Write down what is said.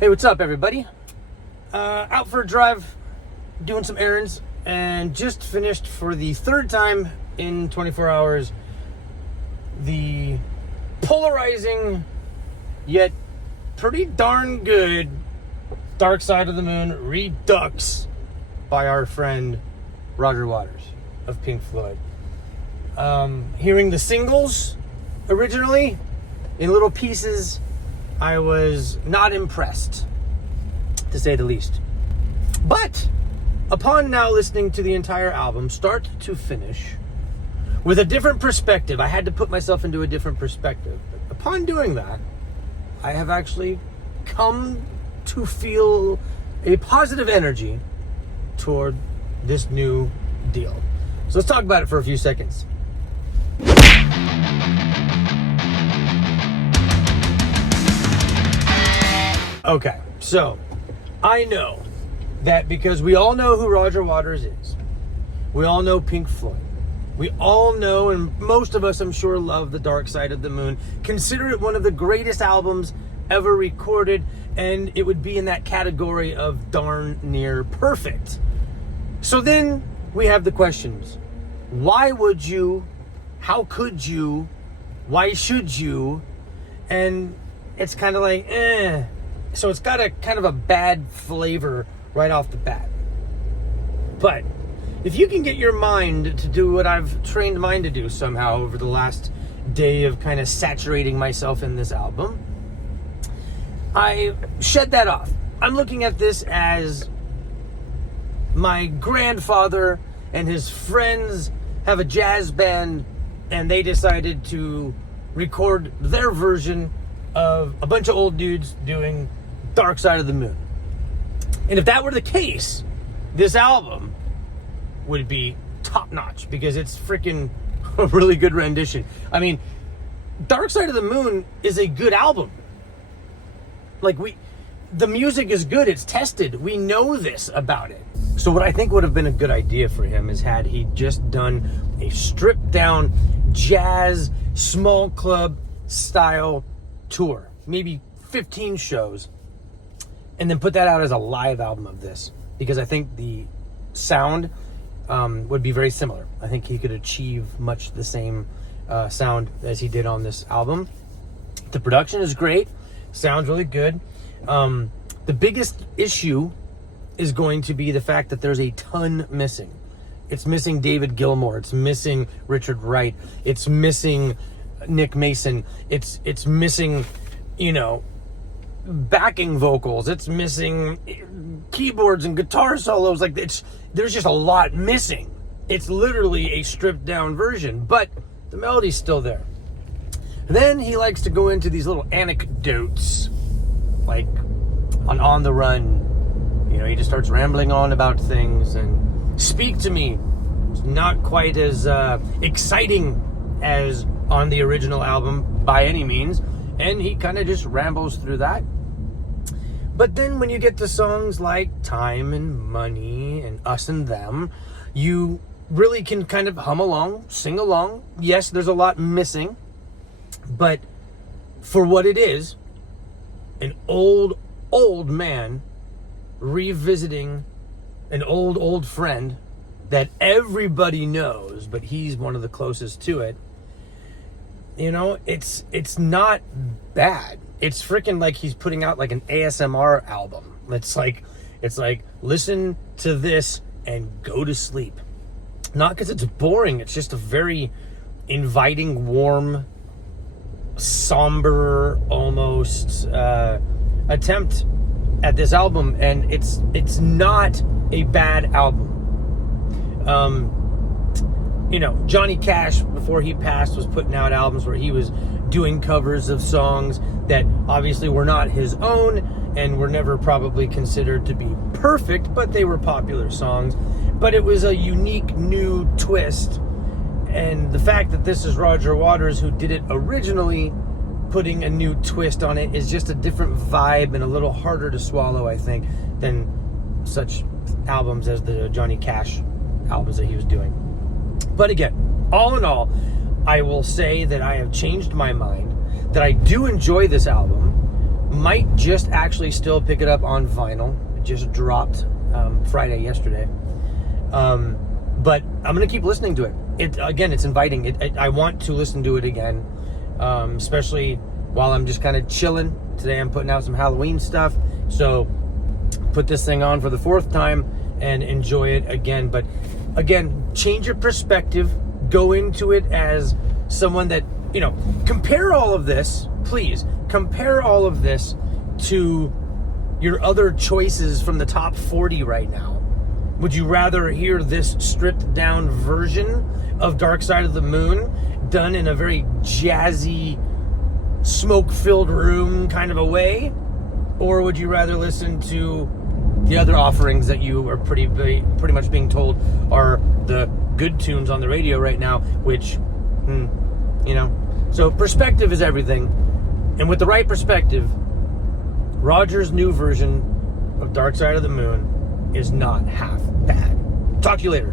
Hey, what's up, everybody? Out for a drive, doing some errands, and just finished for the third time in 24 hours the polarizing yet pretty darn good Dark Side of the Moon Redux by our friend Roger Waters of Pink Floyd. Hearing the singles originally in little pieces, I was not impressed, to say the least. But upon now listening to the entire album, start to finish, with a different perspective, I had to put myself into a different perspective. But upon doing that, I have actually come to feel a positive energy toward this new deal. So let's talk about it for a few seconds. Okay, so I know that because we all know who Roger Waters is. We all know Pink Floyd. We all know, and most of us, I'm sure, love The Dark Side of the Moon. Consider it one of the greatest albums ever recorded, and it would be in that category of darn near perfect. So then we have the questions. Why would you? How could you? Why should you? And it's kind of like, So it's got a kind of a bad flavor right off the bat. But if you can get your mind to do what I've trained mine to do somehow over the last day of kind of saturating myself in this album, I shed that off. I'm looking at this as my grandfather and his friends have a jazz band, and they decided to record their version of a bunch of old dudes doing Dark Side of the Moon. And if that were the case, this album would be top notch because it's freaking a really good rendition. I mean, Dark Side of the Moon is a good album. The music is good, it's tested. We know this about it. So what I think would have been a good idea for him is had he just done a stripped down jazz small club style tour, maybe 15 shows, and then put that out as a live album of this, because I think the sound would be very similar. I think he could achieve much the same sound as he did on this album. The production is great, sounds really good. The biggest issue is going to be the fact that there's a ton missing. It's missing David Gilmour, it's missing Richard Wright, it's missing Nick Mason, it's missing, backing vocals, it's missing keyboards and guitar solos. There's just a lot missing. It's literally a stripped down version, but the melody's still there. Then he likes to go into these little anecdotes, like on the run. He just starts rambling on about things, and Speak to Me is not quite as exciting as on the original album by any means, and he kind of just rambles through that. But then when you get to songs like Time and Money and Us and Them, you really can kind of hum along, sing along. Yes, there's a lot missing, but for what it is, an old man revisiting an old friend that everybody knows, but he's one of the closest to it. It's not bad. It's freaking like he's putting out like an ASMR album. It's like listen to this and go to sleep. Not because it's boring, it's just a very inviting, warm, somber almost attempt at this album, and it's not a bad album. Johnny Cash, before he passed, was putting out albums where he was doing covers of songs that obviously were not his own and were never probably considered to be perfect, but they were popular songs. But it was a unique new twist, and the fact that this is Roger Waters who did it originally, putting a new twist on it, is just a different vibe and a little harder to swallow, I think, than such albums as the Johnny Cash albums that he was doing. But again, all in all, I will say that I have changed my mind, that I do enjoy this album, Might just actually still pick it up on vinyl. It just dropped Friday, yesterday. But I'm going to keep listening to it. It's inviting. I want to listen to it again, especially while I'm just kind of chilling. Today I'm putting out some Halloween stuff. So put this thing on for the 4th time and enjoy it again. But again, change your perspective. Go into it as someone that, compare all of this, please. Compare all of this to your other choices from the top 40 right now. Would you rather hear this stripped down version of Dark Side of the Moon done in a very jazzy, smoke-filled room kind of a way? Or would you rather listen to the other offerings that you are pretty much being told are the good tunes on the radio right now, which, So perspective is everything. And with the right perspective, Roger's new version of Dark Side of the Moon is not half bad. Talk to you later.